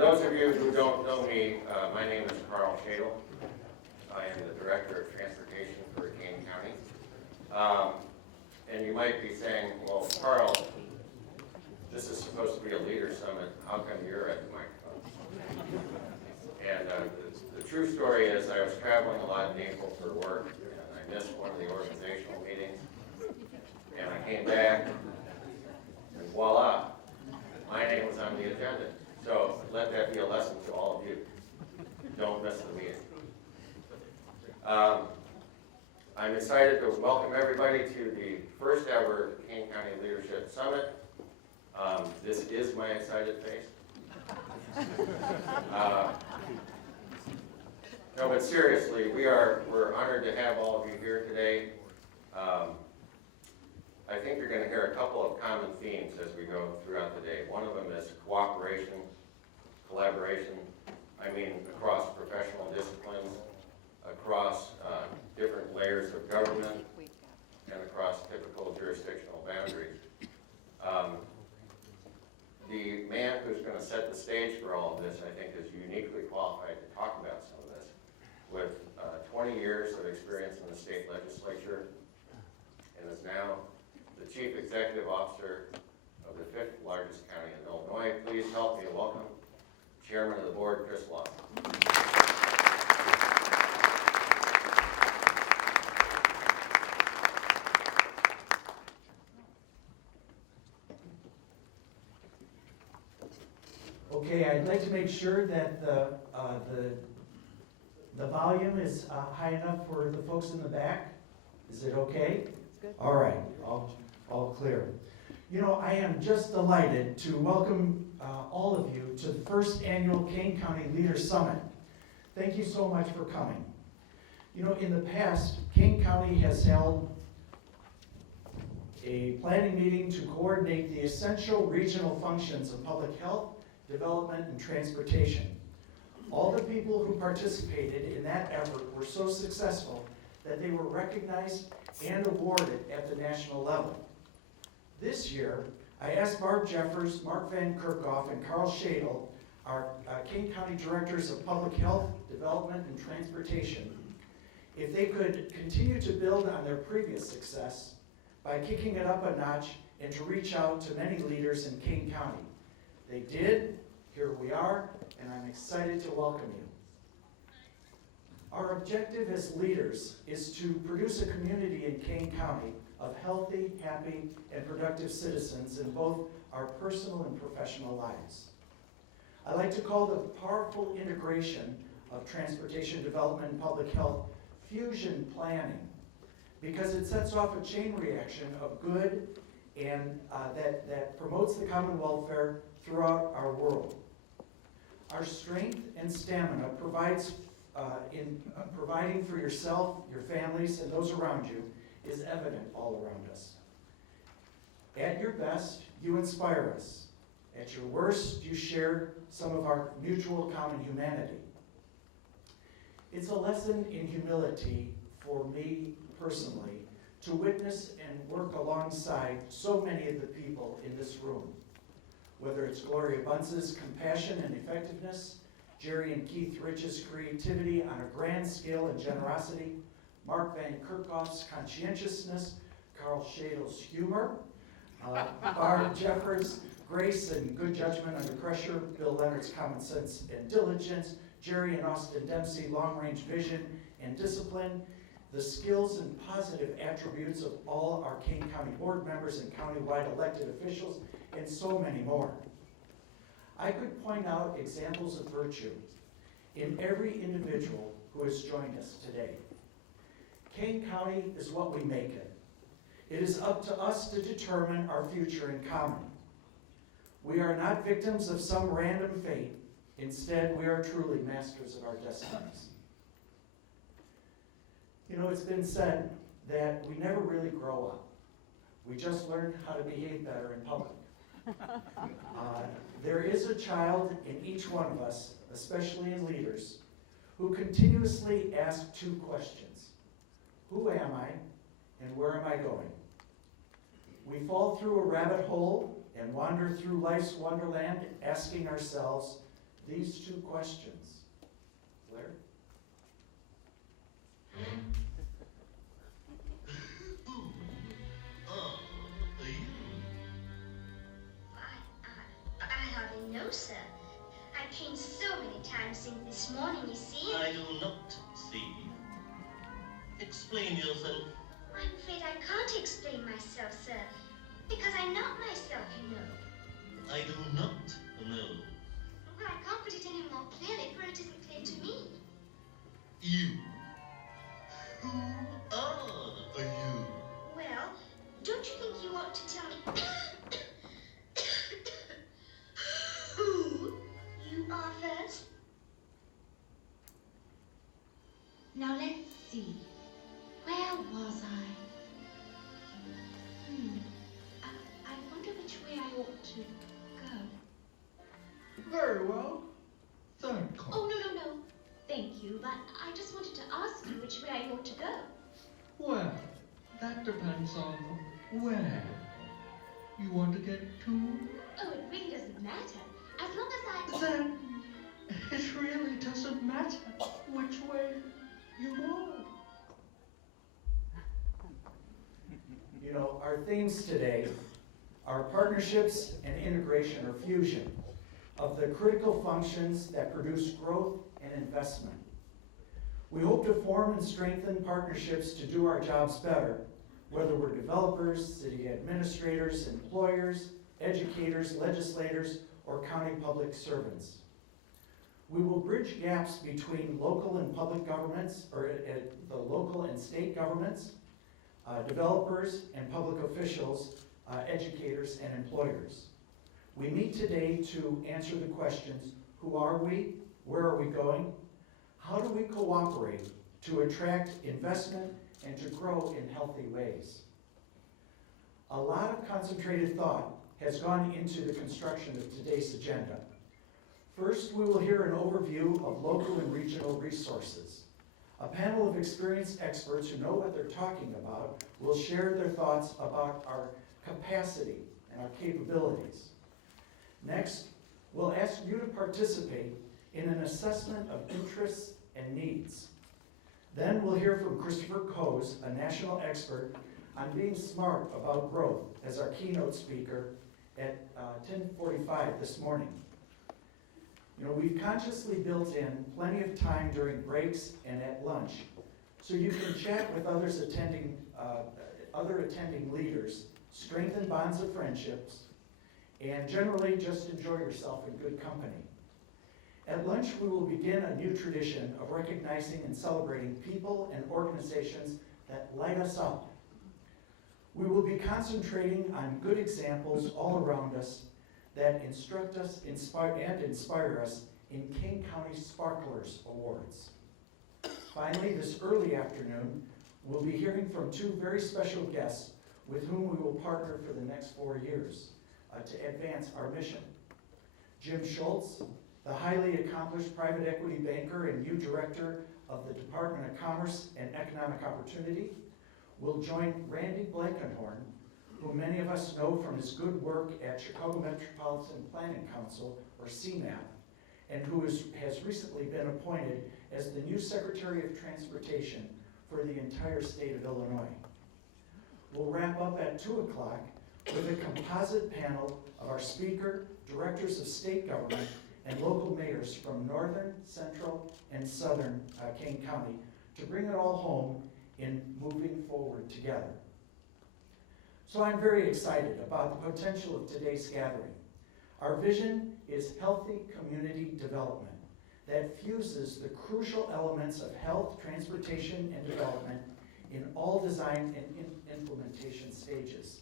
those of you who don't know me, my name is Carl Shadle. I am the Director of Transportation for Kane County. And you might be saying, well, Carl, this is supposed to be a leader summit. How come you're at the microphone? And the true story is I was traveling a lot in April for work, and I missed one of the organizational meetings. And I came back, and voila, my name was on the agenda. So let that be a lesson to all of you. Don't miss the meeting. I'm excited to welcome everybody to the first ever Kane County Leadership Summit. This is my excited face. No, but seriously, we're honored to have all of you here today. I think you're going to hear a couple of common themes as we go throughout the day. One of them is cooperation, collaboration, across professional disciplines, across different layers of government, and across typical jurisdictional boundaries. The man who's going to set the stage for all of this, I think, is uniquely qualified to talk about some of this. With 20 years of experience in the state legislature, and is now the Chief Executive Officer of the 5th largest county in Illinois. Please help me welcome Chairman of the Board, Chris Lawson. Okay, I'd like to make sure that the volume is high enough for the folks in the back. Is it okay? Good. All right, all clear. You know, I am just delighted to welcome all of you to the first annual Kane County Leader Summit. Thank you so much for coming. You know, in the past, Kane County has held a planning meeting to coordinate the essential regional functions of public health, development, and transportation. All the people who participated in that effort were so successful that they were recognized and awarded at the national level. This year, I asked Barb Jeffers, Mark Van Kerkhoff, and Carl Shadle, our Kane County Directors of Public Health, Development, and Transportation, if they could continue to build on their previous success by kicking it up a notch and to reach out to many leaders in Kane County. They did. Here we are, and I'm excited to welcome you. Our objective as leaders is to produce a community in Kane County of healthy, happy, and productive citizens in both our personal and professional lives. I like to call the powerful integration of transportation development and public health fusion planning, because it sets off a chain reaction of good and that promotes the common welfare throughout our world. Our strength and stamina provides in providing for yourself, your families, and those around you is evident all around us. At your best, you inspire us. At your worst, you share some of our mutual common humanity. It's a lesson in humility for me personally to witness and work alongside so many of the people in this room. Whether it's Gloria Bunce's compassion and effectiveness, Jerry and Keith Rich's creativity on a grand scale and generosity, Mark Van Kerkhoff's conscientiousness, Carl Shadle's humor, Barb Jeffers' grace and good judgment under pressure, Bill Leonard's common sense and diligence, Jerry and Austin Dempsey, long-range vision and discipline, the skills and positive attributes of all our Kane County board members and countywide elected officials, and so many more. I could point out examples of virtue in every individual who has joined us today. Kane County is what we make it. It is up to us to determine our future in common. We are not victims of some random fate. Instead, we are truly masters of our destinies. You know, it's been said that we never really grow up. We just learn how to behave better in public. There is a child in each one of us, especially in leaders, who continuously ask two questions. Who am I, and where am I going? We fall through a rabbit hole and wander through life's wonderland, asking ourselves these two questions. Blair? I hardly know, sir. I've changed so many times since this morning, you see. I do not see. Explain yourself. I'm afraid I can't explain myself, sir. Because I'm not myself, you know. I do not know. Well, I can't put it any more clearly, for it isn't clear to me. You. Who are you? Well, don't you think you ought to tell me who you are first? Now let's see. Where was I? I wonder which way I ought to go. Very well. Third call. Oh, no. Thank you, but I just wanted to ask you which way I ought to go. Well, that depends on where you want to get to. Oh, it really doesn't matter. As long as I... Then it really doesn't matter which way you go. You know, our themes today are partnerships and integration or fusion of the critical functions that produce growth and investment. We hope to form and strengthen partnerships to do our jobs better, whether we're developers, city administrators, employers, educators, legislators, or county public servants. We will bridge gaps between local and public governments, or the local and state governments, developers and public officials, educators and employers. We meet today to answer the questions, who are we? Where are we going? How do we cooperate to attract investment and to grow in healthy ways? A lot of concentrated thought has gone into the construction of today's agenda. First, we will hear an overview of local and regional resources. A panel of experienced experts who know what they're talking about will share their thoughts about our capacity and our capabilities. Next, we'll ask you to participate in an assessment of interests and needs. Then we'll hear from Christopher Coase, a national expert on being smart about growth, as our keynote speaker at 10:45 this morning. You know, we've consciously built in plenty of time during breaks and at lunch, so you can chat with other attending leaders, strengthen bonds of friendships, and generally just enjoy yourself in good company. At lunch, we will begin a new tradition of recognizing and celebrating people and organizations that light us up. We will be concentrating on good examples all around us that instruct us, inspire us in King County Sparklers Awards. Finally, this early afternoon, we'll be hearing from two very special guests with whom we will partner for the next 4 years to advance our mission. Jim Schultz, the highly accomplished private equity banker and new director of the Department of Commerce and Economic Opportunity, will join Randy Blankenhorn, who many of us know from his good work at Chicago Metropolitan Planning Council, or CMAP, and who has recently been appointed as the new Secretary of Transportation for the entire state of Illinois. We'll wrap up at 2 o'clock with a composite panel of our speaker, directors of state government, and local mayors from northern, central, and southern Kane County to bring it all home in moving forward together. So I'm very excited about the potential of today's gathering. Our vision is healthy community development that fuses the crucial elements of health, transportation, and development in all design and implementation stages.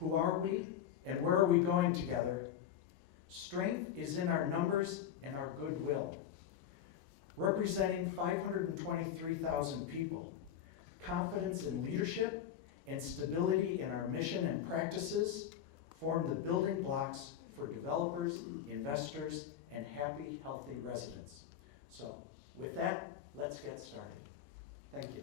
Who are we and where are we going together? Strength is in our numbers and our goodwill. Representing 523,000 people, confidence in leadership and stability in our mission and practices form the building blocks for developers, investors, and happy, healthy residents. So with that, let's get started. Thank you.